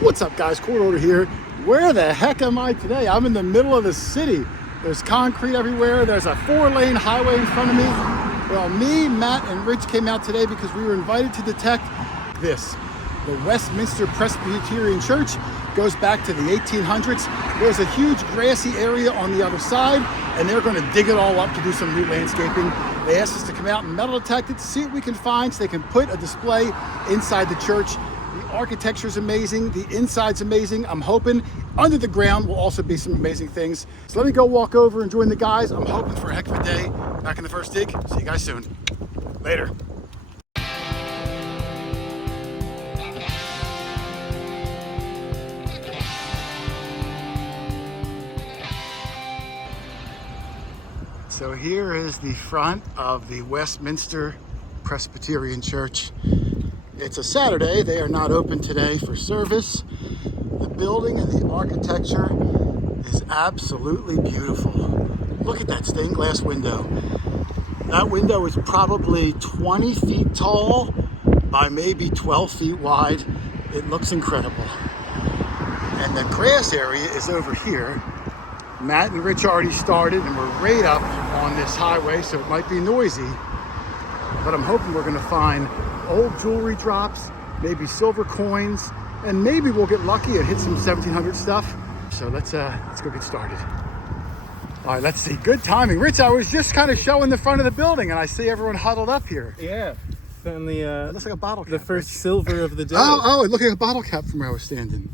What's up, guys? QuarterHoarder here. Where the heck am I today? I'm in the middle of the city. There's concrete everywhere. There's a 4-lane highway in front of me. Well, me, Matt, and Rich came out today because we were invited to detect this. The Westminster Presbyterian Church goes back to the 1800s. There's a huge grassy area on the other side, and they're going to dig it all up to do some new landscaping. They asked us to come out and metal detect it to see what we can find so they can put a display inside the church. The architecture is amazing. The inside's amazing. I'm hoping under the ground will also be some amazing things. So let me go walk over and join the guys. I'm hoping for a heck of a day. Back in the first dig. See you guys soon. Later. So here is the front of the Westminster Presbyterian Church. It's a Saturday. They are not open today for service. The building and the architecture is absolutely beautiful. Look at that stained glass window. That window is probably 20 feet tall by maybe 12 feet wide. It looks incredible. And the grass area is over here. Matt and Rich already started and we're right up on this highway, so it might be noisy, but I'm hoping we're gonna find old jewelry drops, maybe silver coins, and maybe we'll get lucky and hit some 1700 stuff. So let's go get started. All right, let's see. Good timing. Rich, I was just kind of showing the front of the building and I see everyone huddled up here. Yeah. And the it looks like a bottle cap. The first silver of the day. Oh, it looked like a bottle cap from where I was standing.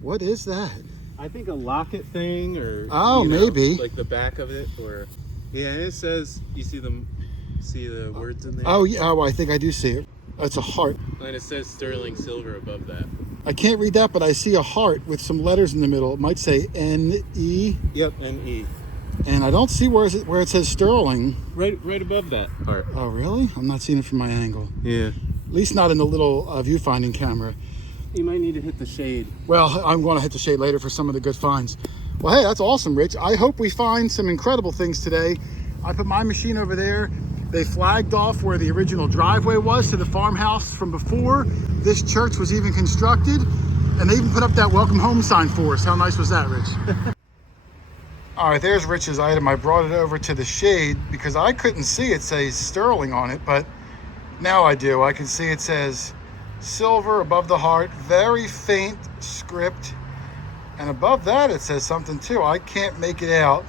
What is that? I think a locket thing, or maybe like the back of it, or it says, you see the words in there. Oh yeah, I think I do see it. It's a heart, and it says sterling silver above that. I can't read that, but I see a heart with some letters in the middle. It might say N-E. Yep, N-E. And I don't see where it says sterling. Right above that part. Oh really? I'm not seeing it from my angle. Yeah. At least not in the little viewfinding camera. You might need to hit the shade. Well, I'm going to hit the shade later for some of the good finds. Well, hey, that's awesome, Rich. I hope we find some incredible things today. I put my machine over there. They flagged off where the original driveway was to the farmhouse from before this church was even constructed. And they even put up that welcome home sign for us. How nice was that, Rich? All right, there's Rich's item. I brought it over to the shade because I couldn't see it say sterling on it, but now I do. I can see it says silver above the heart, very faint script, and above that it says something too. I can't make it out.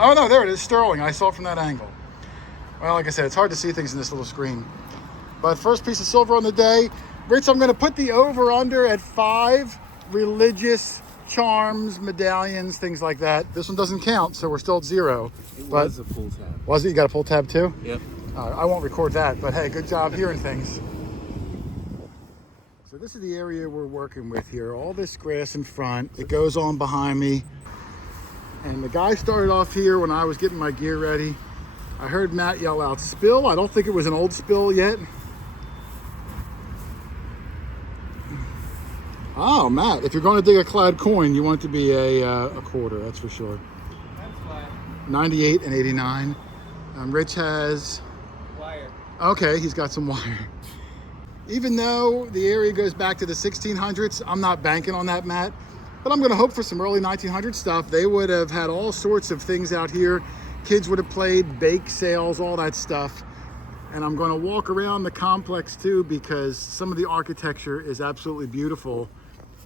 Oh no, there it is, sterling. I saw it from that angle. Well, like I said, it's hard to see things in this little screen. But first piece of silver on the day. Rich, I'm going to put the over under at 5 religious charms, medallions, things like that. This one doesn't count, so we're still at 0. It was a pull tab. Was it? You got a pull tab too? Yep. I won't record that, but hey, good job hearing things. So this is the area we're working with here. All this grass in front. It goes on behind me. And the guy started off here when I was getting my gear ready. I heard Matt yell out, spill. I don't think it was an old spill yet. Oh, Matt, if you're going to dig a clad coin, you want it to be a quarter, that's for sure. That's fine. 98 and 89. Rich has... Wire. Okay, he's got some wire. Even though the area goes back to the 1600s, I'm not banking on that, Matt. But I'm going to hope for some early 1900 stuff. They would have had all sorts of things out here. Kids would have played, bake sales, all that stuff. And I'm going to walk around the complex too because some of the architecture is absolutely beautiful.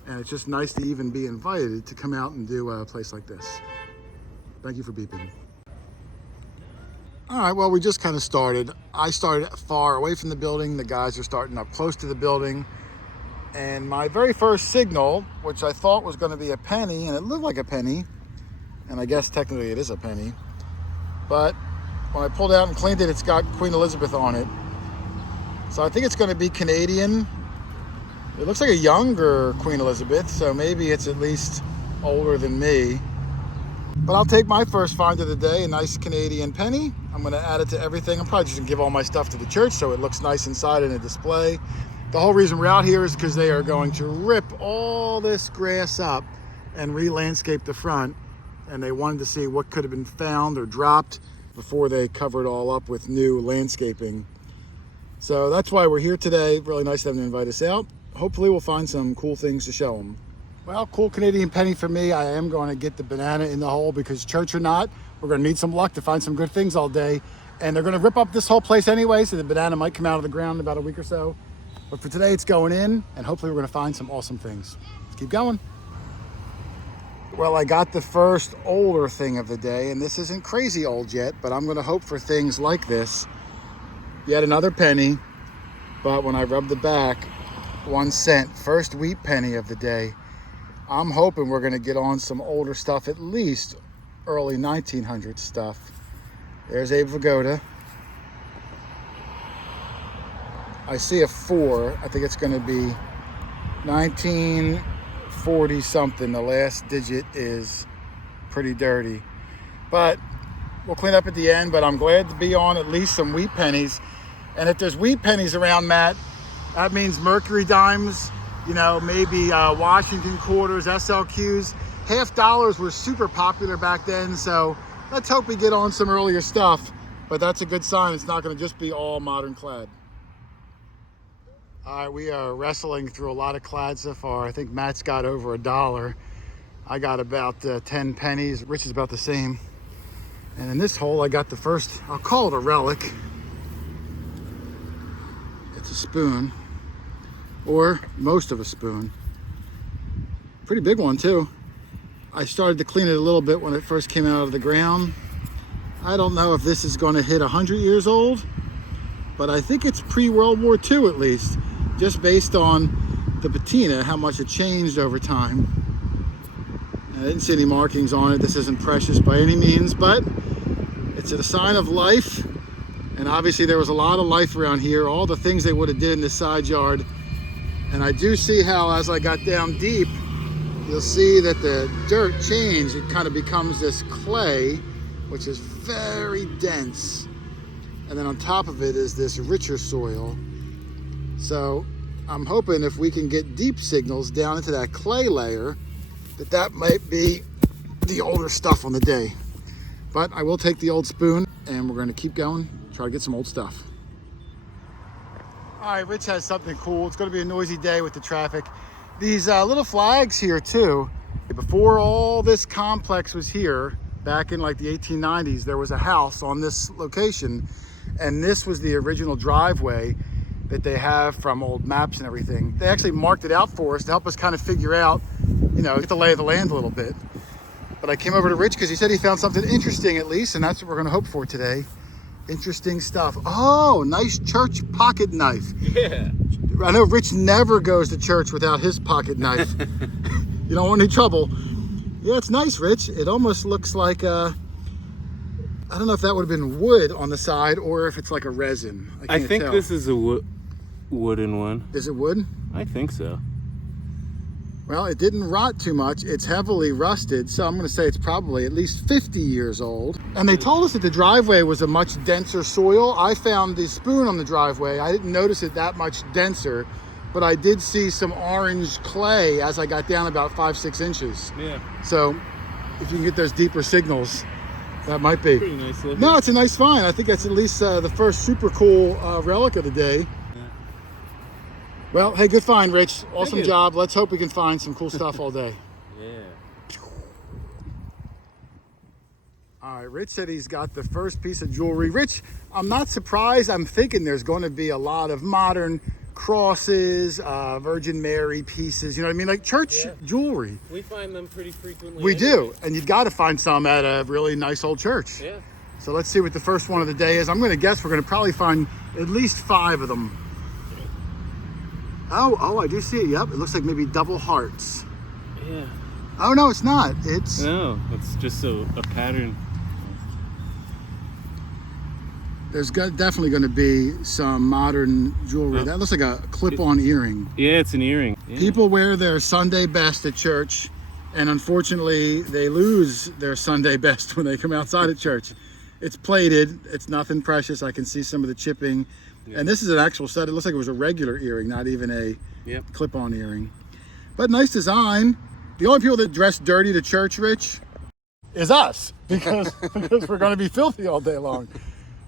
And it's just nice to even be invited to come out and do a place like this. Thank you for beeping. All right, well, we just kind of started. I started far away from the building. The guys are starting up close to the building. And my very first signal, which I thought was going to be a penny, and it looked like a penny, and I guess technically it is a penny, but when I pulled out and cleaned it, it's got Queen Elizabeth on it. So I think it's going to be Canadian. It looks like a younger Queen Elizabeth, so maybe it's at least older than me. But I'll take my first find of the day, a nice Canadian penny. I'm going to add it to everything. I'm probably just going to give all my stuff to the church so it looks nice inside in a display. The whole reason we're out here is because they are going to rip all this grass up and re-landscape the front. And they wanted to see what could have been found or dropped before they cover it all up with new landscaping. So that's why we're here today. Really nice of them to invite us out. hopefully we'll find some cool things to show them. Well, cool Canadian penny for me. I am going to get the banana in the hole because church or not, we're going to need some luck to find some good things all day. And they're going to rip up this whole place anyway, so the banana might come out of the ground in about a week or so. But for today, it's going in, and hopefully we're going to find some awesome things. Let's keep going. Well, I got the first older thing of the day, and this isn't crazy old yet, but I'm going to hope for things like this. Yet another penny, but when I rub the back, 1 cent, first wheat penny of the day. I'm hoping we're going to get on some older stuff, at least early 1900s stuff. There's Abe Vigoda. I see a 4. I think it's going to be 1940 something. The last digit is pretty dirty. But we'll clean up at the end, but I'm glad to be on at least some wheat pennies. And if there's wheat pennies around, Matt, that means Mercury dimes, you know, maybe Washington quarters, SLQs. Half dollars were super popular back then, so let's hope we get on some earlier stuff. But that's a good sign. It's not going to just be all modern clad. All right, we are wrestling through a lot of clad so far. I think Matt's got over $1. I got about 10 pennies. Rich is about the same. And in this hole, I got the first, I'll call it a relic. It's a spoon, or most of a spoon. Pretty big one too. I started to clean it a little bit when it first came out of the ground. I don't know if this is going to hit 100 years old, but I think it's pre-World War II at least, just based on the patina, how much it changed over time. I didn't see any markings on it. This isn't precious by any means, but it's a sign of life. And obviously there was a lot of life around here, all the things they would have did in this side yard. And I do see how as I got down deep, you'll see that the dirt changed. It kind of becomes this clay, which is very dense. And then on top of it is this richer soil. So I'm hoping if we can get deep signals down into that clay layer, that might be the older stuff on the day. But I will take the old spoon and we're going to keep going, try to get some old stuff. All right, Rich has something cool. It's going to be a noisy day with the traffic. These little flags here too. Before all this complex was here, back in like the 1890s, there was a house on this location, and this was the original driveway that they have from old maps and everything. They actually marked it out for us to help us kind of figure out, you know, get the lay of the land a little bit. But I came over to Rich because he said he found something interesting at least, and that's what we're going to hope for today. Interesting stuff. Oh, nice church pocket knife. Yeah. I know Rich never goes to church without his pocket knife. You don't want any trouble. Yeah, it's nice, Rich. It almost looks like, I don't know if that would have been wood on the side or if it's like a resin. I think tell. this is a wooden one. Is it wood? I think so. Well, it didn't rot too much. It's heavily rusted, so I'm going to say it's probably at least 50 years old. And they told us that the driveway was a much denser soil. I found the spoon on the driveway. I didn't notice it that much denser, but I did see some orange clay as I got down about 5-6 inches. Yeah. So if you can get those deeper signals, that might be. Pretty nice looking. No, it's a nice find. I think that's at least the first super cool relic of the day. Well, hey, good find, Rich. Awesome job. Let's hope we can find some cool stuff all day. Yeah. All right, Rich said he's got the first piece of jewelry. Rich, I'm not surprised. I'm thinking there's going to be a lot of modern crosses, Virgin Mary pieces, you know what I mean? Like church jewelry. We find them pretty frequently. We do, and you've got to find some at a really nice old church. Yeah. So let's see what the first one of the day is. I'm going to guess we're going to probably find at least 5 of them. Oh, I do see it. Yep, it looks like maybe double hearts. Yeah. Oh, no, it's not. It's... No, it's just a pattern. There's definitely going to be some modern jewelry. That looks like a clip-on earring. Yeah, it's an earring. Yeah. People wear their Sunday best at church, and unfortunately, they lose their Sunday best when they come outside of church. It's plated. It's nothing precious. I can see some of the chipping. And this is an actual set. It looks like it was a regular earring, not even a clip-on earring. But nice design. The only people that dress dirty to church, Rich, is us, because we're going to be filthy all day long.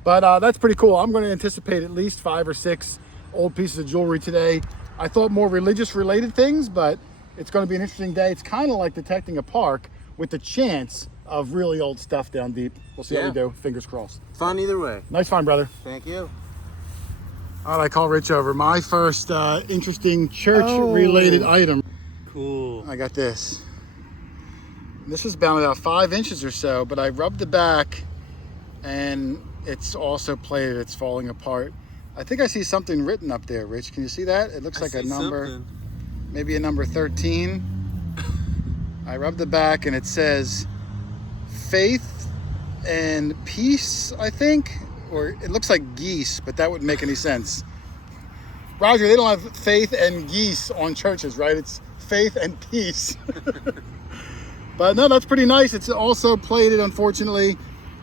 But that's pretty cool. I'm going to anticipate at least 5 or 6 old pieces of jewelry today. I thought more religious related things, but it's going to be an interesting day. It's kind of like detecting a park with the chance of really old stuff down deep. We'll see how we do. Fingers crossed. Fun either way. Nice find, brother. Thank you. All right, I call Rich over. My first interesting church-related item. Cool. I got this. This is about 5 inches or so, but I rubbed the back, and it's also plated. It's falling apart. I think I see something written up there, Rich. Can you see that? It looks like a number, maybe a number 13. I rubbed the back, and it says faith and peace, I think. Or it looks like geese, but that wouldn't make any sense. Roger, they don't have faith and geese on churches, right? It's faith and peace. But no, that's pretty nice. It's also plated, unfortunately.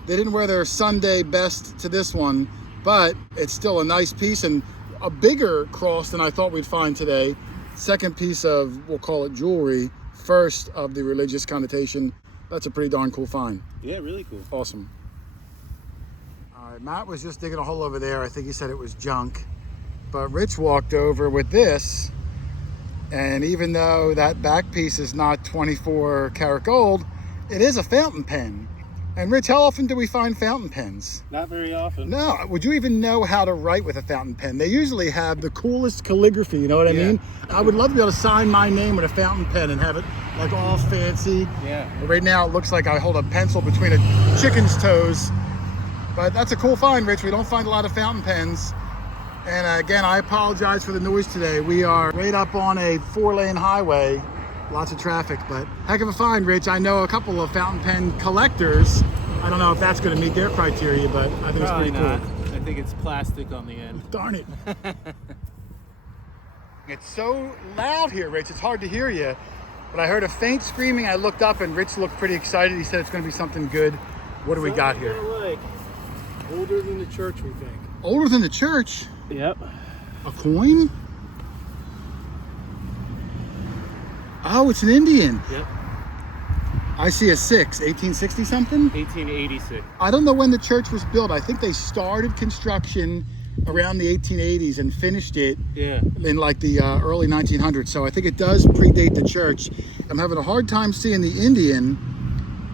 They didn't wear their Sunday best to this one, but it's still a nice piece and a bigger cross than I thought we'd find today. Second piece of, we'll call it jewelry, first of the religious connotation. That's a pretty darn cool find. Yeah, really cool. Awesome. All right, Matt was just digging a hole over there. I think he said it was junk. But Rich walked over with this. And even though that back piece is not 24 karat gold, it is a fountain pen. And Rich, how often do we find fountain pens? Not very often. No, would you even know how to write with a fountain pen? They usually have the coolest calligraphy, you know what I mean? I would love to be able to sign my name with a fountain pen and have it like all fancy. Yeah. But right now it looks like I hold a pencil between a chicken's toes. But that's a cool find, Rich. We don't find a lot of fountain pens. And again, I apologize for the noise today. We are right up on a 4-lane highway, lots of traffic, but heck of a find, Rich. I know a couple of fountain pen collectors. I don't know if that's going to meet their criteria, but I think Probably it's pretty not. cool. I think it's plastic on the end. Darn it. It's so loud here, Rich. It's hard to hear you. But I heard a faint screaming. I looked up and Rich looked pretty excited. He said it's going to be something good. What do we got here? Like older than the church, we think. Older than the church? Yep. A coin? Oh, it's an Indian. Yep. I see a 6, 1860 something? 1886. I don't know when the church was built. I think they started construction around the 1880s and finished it in like the early 1900s. So I think it does predate the church. I'm having a hard time seeing the Indian,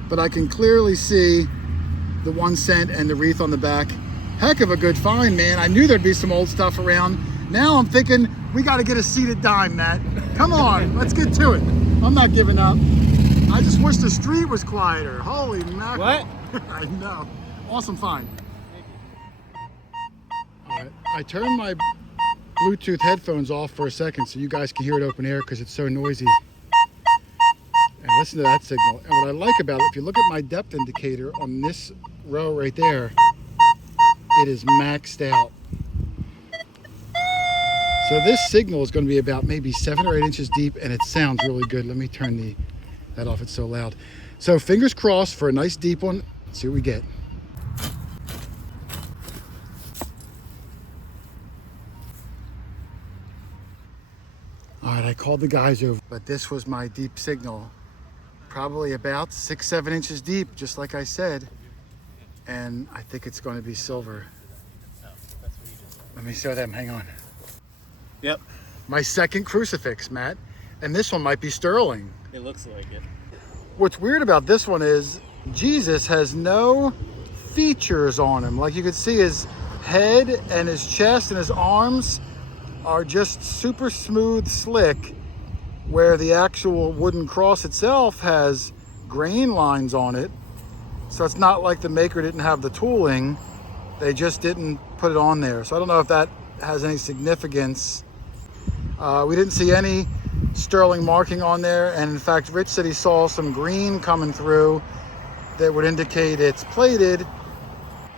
but I can clearly see the 1 cent and the wreath on the back. Heck of a good find, man. I knew there'd be some old stuff around. Now I'm thinking we got to get a seated dime, Matt. Come on, let's get to it. I'm not giving up. I just wish the street was quieter. Holy mackerel. What? I know. Awesome find. All right, I turned my Bluetooth headphones off for a second so you guys can hear it open air because it's so noisy. And listen to that signal. And what I like about it, if you look at my depth indicator on this row right there, it is maxed out. So this signal is going to be about maybe 7 or 8 inches deep, and it sounds really good. Let me turn that off. It's so loud. So fingers crossed for a nice deep one. Let's see what we get. All right, I called the guys over, but this was my deep signal. Probably about 6, 7 inches deep, just like I said. And I think it's going to be silver. Let me show them, hang on. Yep. My second crucifix, Matt. And this one might be sterling. It looks like it. What's weird about this one is Jesus has no features on him. Like you could see his head and his chest and his arms are just super smooth, slick, where the actual wooden cross itself has grain lines on it. So it's not like the maker didn't have the tooling. They just didn't put it on there. So I don't know if that has any significance. We didn't see any sterling marking on there. And in fact, Rich said he saw some green coming through that would indicate it's plated.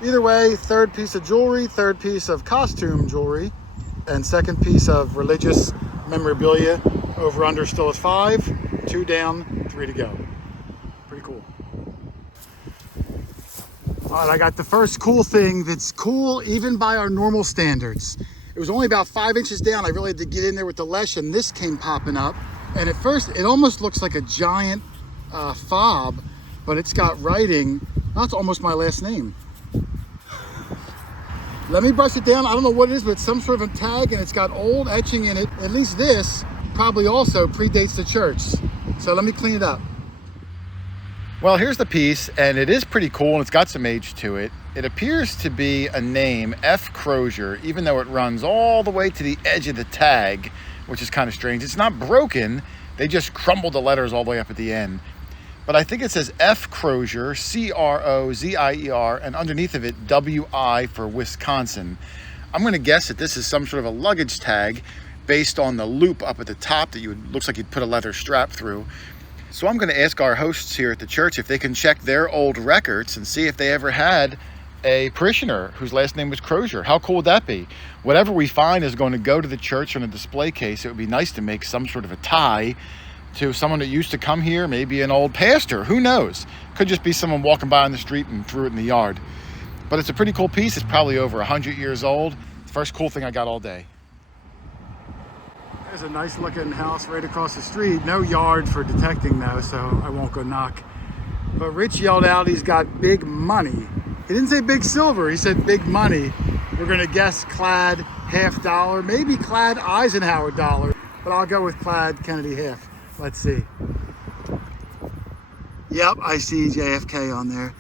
Either way, third piece of jewelry, third piece of costume jewelry, and second piece of religious memorabilia. Over under still at 5, 2 down, 3 to go. Pretty cool. All right, I got the first cool thing that's cool even by our normal standards. It was only about 5 inches down. I really had to get in there with the leash, and this came popping up. And at first, it almost looks like a giant fob, but it's got writing. That's almost my last name. Let me brush it down. I don't know what it is, but it's some sort of a tag, and it's got old etching in it. At least this probably also predates the church. So let me clean it up. Well, here's the piece, and it is pretty cool, and it's got some age to it. It appears to be a name, F. Crozier, even though it runs all the way to the edge of the tag, which is kind of strange. It's not broken. They just crumbled the letters all the way up at the end. But I think it says F. Crozier, C-R-O-Z-I-E-R, and underneath of it, W-I for Wisconsin. I'm going to guess that this is some sort of a luggage tag based on the loop up at the top that looks like you'd put a leather strap through. So I'm going to ask our hosts here at the church if they can check their old records and see if they ever had a parishioner whose last name was Crozier. How cool would that be? Whatever we find is going to go to the church on a display case. It would be nice to make some sort of a tie to someone that used to come here, maybe an old pastor, who knows? Could just be someone walking by on the street and threw it in the yard. But it's a pretty cool piece. It's probably over 100 years old. It's the first cool thing I got all day. There's a nice looking house right across the street. No yard for detecting though, so I won't go knock. But Rich yelled out he's got big money. He didn't say big silver, he said big money. We're gonna guess clad $50, maybe clad Eisenhower dollar, but I'll go with clad Kennedy half. Let's see. Yep, I see JFK on there.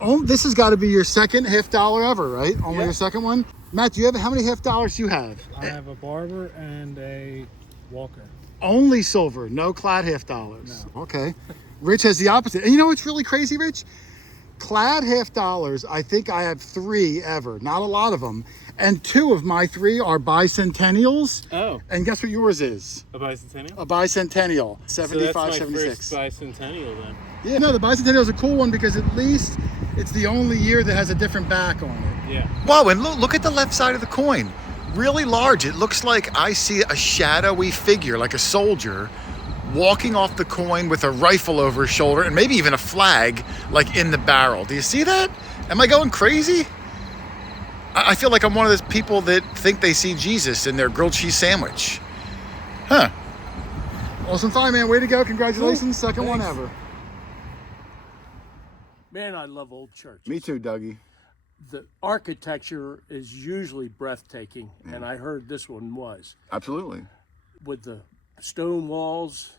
Oh, this has got to be your second $50 ever, right? Only your second one? Matt, do you have, how many $50 you have? I have a barber and a walker. Only silver, no clad $50. No. Okay. Rich has the opposite. And you know what's really crazy, Rich? Clad $50, I think I have 3 ever. Not a lot of them. And 2 of my 3 are Bicentennials. Oh. And guess what yours is? A Bicentennial? A Bicentennial. 75, so that's my 76. first Bicentennial then. Yeah, no, the Bicentennial is a cool one because at least it's the only year that has a different back on it. Yeah. Wow, and look at the left side of the coin. Really large. It looks like I see a shadowy figure, like a soldier, walking off the coin with a rifle over his shoulder and maybe even a flag, like in the barrel. Do you see that? Am I going crazy? I feel like I'm one of those people that think they see Jesus in their grilled cheese sandwich. Huh. Awesome find, man. Way to go. Congratulations. Second Thanks. one ever. Man, I love old churches. Me too, Dougie. The architecture is usually breathtaking, and I heard this one was. Absolutely. With the stone walls,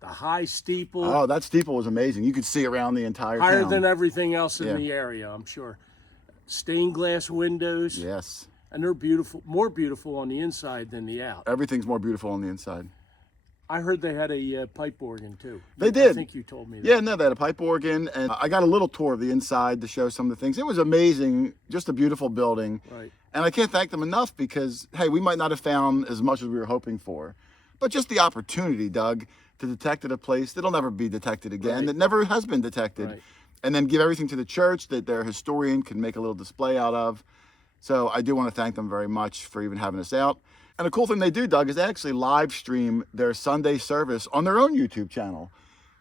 the high steeple, Oh, that steeple was amazing. You could see around the entire higher town. than everything else in Yeah. the area, I'm sure. Stained glass windows, Yes. and they're beautiful, more beautiful on the inside than the out. Everything's more beautiful on the inside. I heard they had a pipe organ too. They did. I think you told me that. Yeah, no, they had a pipe organ, and I got a little tour of the inside to show some of the things. It was amazing, just a beautiful building. Right. And I can't thank them enough because, hey, we might not have found as much as we were hoping for. But just the opportunity, Doug, to detect at a place that'll never be detected again, Right. that never has been detected. Right. And then give everything to the church that their historian can make a little display out of. So I do want to thank them very much for even having us out. And the cool thing they do, Doug, is they actually live stream their Sunday service on their own YouTube channel.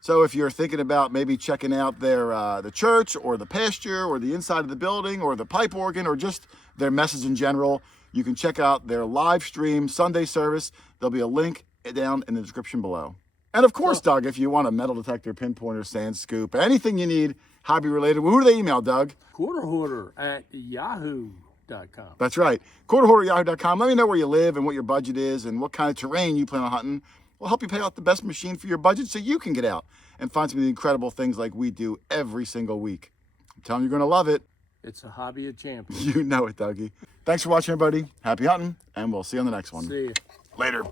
So if you're thinking about maybe checking out their the church or the pasture or the inside of the building or the pipe organ or just their message in general, you can check out their live stream Sunday service. There'll be a link down in the description below. And of course, Doug, if you want a metal detector, pinpointer, sand scoop, anything you need, hobby related, who do they email, Doug? QuarterHoarder@yahoo.com. That's right. QuarterHoarder@yahoo.com. Let me know where you live and what your budget is and what kind of terrain you plan on hunting. We'll help you pick out the best machine for your budget so you can get out and find some of the incredible things like we do every single week. I'm telling you, you're going to love it. It's a hobby of champions. You know it, Dougie. Thanks for watching, everybody. Happy hunting, and we'll see you on the next one. See ya. Later.